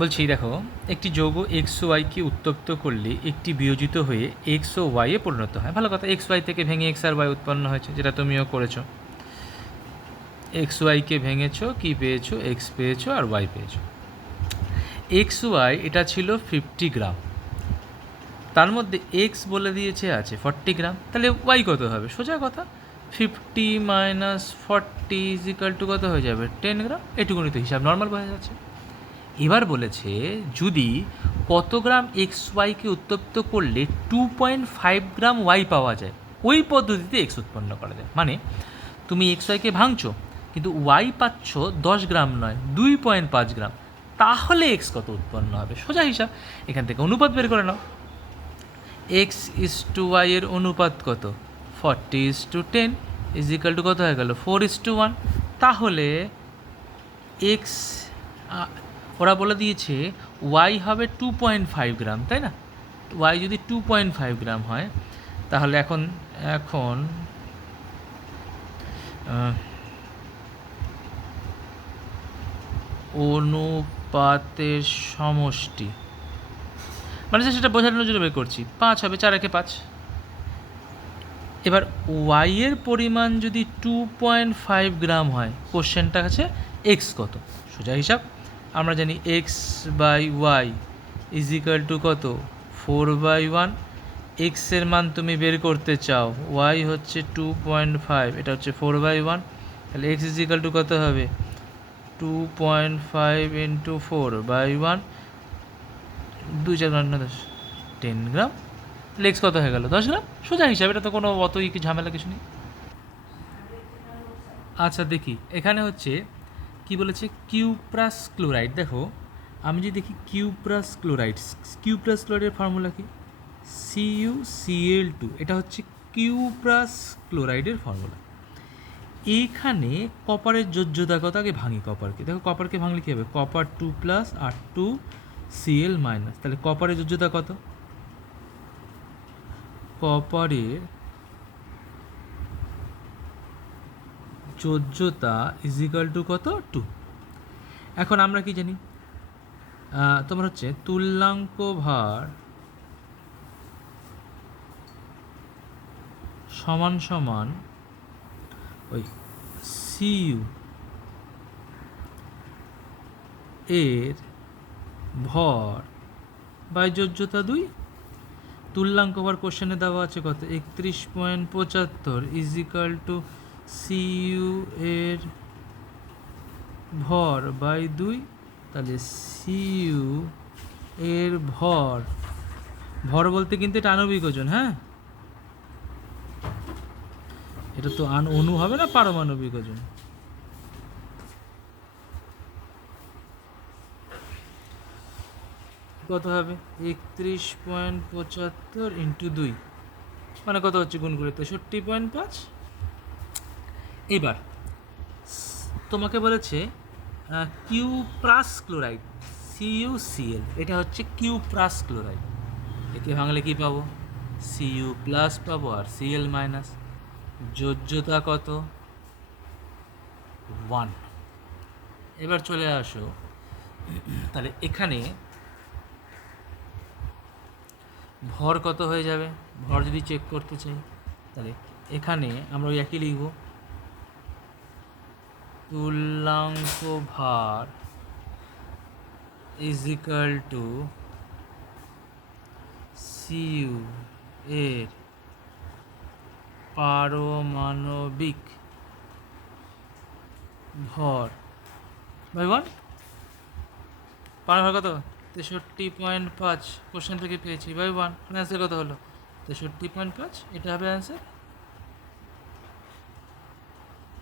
বলছি দেখো, একটি যৌগ এক্স ও ওয়াইকে উত্তপ্ত করলে একটি বিয়োজিত হয়ে এক্স ও ওয়াইয়ে পরিণত হয়। ভালো কথা, এক্স ওয়াই থেকে ভেঙে এক্স আর ওয়াই উৎপন্ন হয়েছে, যেটা তুমিও করেছো। এক্স ওয়াইকে ভেঙেছো, কি পেয়েছো? এক্স পেয়েছো আর ওয়াই পেয়েছো। এক্স ওয়াই এটা ছিল 50 গ্রাম, তার মধ্যে এক্স বলে দিয়েছে আছে 40 গ্রাম, তাহলে ওয়াই কত হবে? সোজা কথা, 50 মাইনাস 40 ইজিক্যাল টু কত হয়ে যাবে? 10 গ্রাম। এটুকুনি তো হিসাব নর্মাল বোঝা যাচ্ছে। এবার বলেছে যদি কত গ্রাম এক্স ওয়াইকে উত্তপ্ত করলে 2.5 গ্রাম ওয়াই পাওয়া যায়, ওই পদ্ধতিতে এক্স উৎপন্ন করা যায়। মানে তুমি এক্স ওয়াইকে ভাঙছো, কিন্তু ওয়াই পাচ্ছ 10 গ্রাম নয় 2.5 গ্রাম, তাহলে এক্স কত উৎপন্ন হবে? সোজা হিসাব, এখান থেকে অনুপাত বের করে নাও। এক্স ইস টু ওয়াই এর অনুপাত কত? 40:10 ইজিক্যাল টু কত হয়ে গেল? 4:1। তাহলে এক্স, ওরা বলে দিয়েছে ওয়াই হবে 2.5 গ্রাম, তাই না? ওয়াই যদি 2.5 গ্রাম হয়, তাহলে এখন এখন অনুপাতের সমষ্টি, মানে সেটা বোঝানোর জন্য বের করছি। 5 হবে, 4 একে 5। এবার ওয়াইয়ের পরিমাণ যদি 2.5 গ্রাম হয়, কোশ্চেনটা আছে এক্স কত? সোজা হিসাব, আমরা জানি x by y equal to কত? 4/1। এক্সের মান তুমি বের করতে চাও, ওয়াই হচ্ছে 2.5, এটা হচ্ছে 4/1, তাহলে এক্স ইজিক্যাল টু কত হবে? 2.5 ইন্টু 4/1, 2 4 10, 10 গ্রাম। লেক্স কত হয়ে গেল? 10 গ্রাম। সোজা হিসাব, এটা তো কোনো অতই কি ঝামেলা কিছু নেই। আচ্ছা দেখি, এখানে হচ্ছে কি বলেছে? Cuprous chloride. দেখো, আমি যদি দেখি কিউপ্রাস ক্লোরাইড, কিউপ্রাস ক্লোরাইডের ফর্মুলা কি? CuCl2, এটা হচ্ছে কিউপ্রাস ক্লোরাইডের ফর্মুলা। এইখানে কপারের যোজ্যতা কত? আগে ভাঙি কপারকে। দেখো কপারকে ভাঙলে কী হবে? কপার 2+ আর 2Cl-, তাহলে কপারের যোজ্যতা কত? কপারের যোজ্যতা ইজিক্যাল টু কত? 2। এখন আমরা কি জানি? তোমার হচ্ছে তুল্যাঙ্ক ভার সমান সমান ওই সিইউ এর ভর বাই যোজ্যতা 2। তুল্যাঙ্ক ভার কোশ্চেনে দেওয়া আছে কত? 31.75 ইজিক্যাল টু সিইউ এর ভর বাই 2। তাহলে সিইউ এর ভর, ভর বলতে কিন্তু এটা আণবিক ওজন, হ্যাঁ, এটা তো অণু হবে না, পারমাণবিক ওজন। কত হবে? 31.75 ইন্টু 2, মানে কত হচ্ছে? গুণ করে 63.5। এবার তোমাকে বলেছে কিউপ্রাস ক্লোরাইড, CuCl, এটা হচ্ছে কিউপ্রাস ক্লোরাইড। একে ভাঙলে কি পাবো? Cu প্লাস পাবো আর Cl-। যোজ্যতা কত? 1। এবার চলে আসো, তাহলে এখানে ভর কত হয়ে যাবে? ভর যদি চেক করতে চাই, তাহলে এখানে আমরা ওই একই লিখব, তুল্যাঙ্ক ভার ইজিক্যাল টু সিইউ এর পারমাণবিক ভর বাই 1। পারমাণবিক কত? 63.5, কোশ্চেন থেকে পেয়েছি, বাই 1, অ্যান্সার কত হলো? 63.5, এটা হবে অ্যান্সার।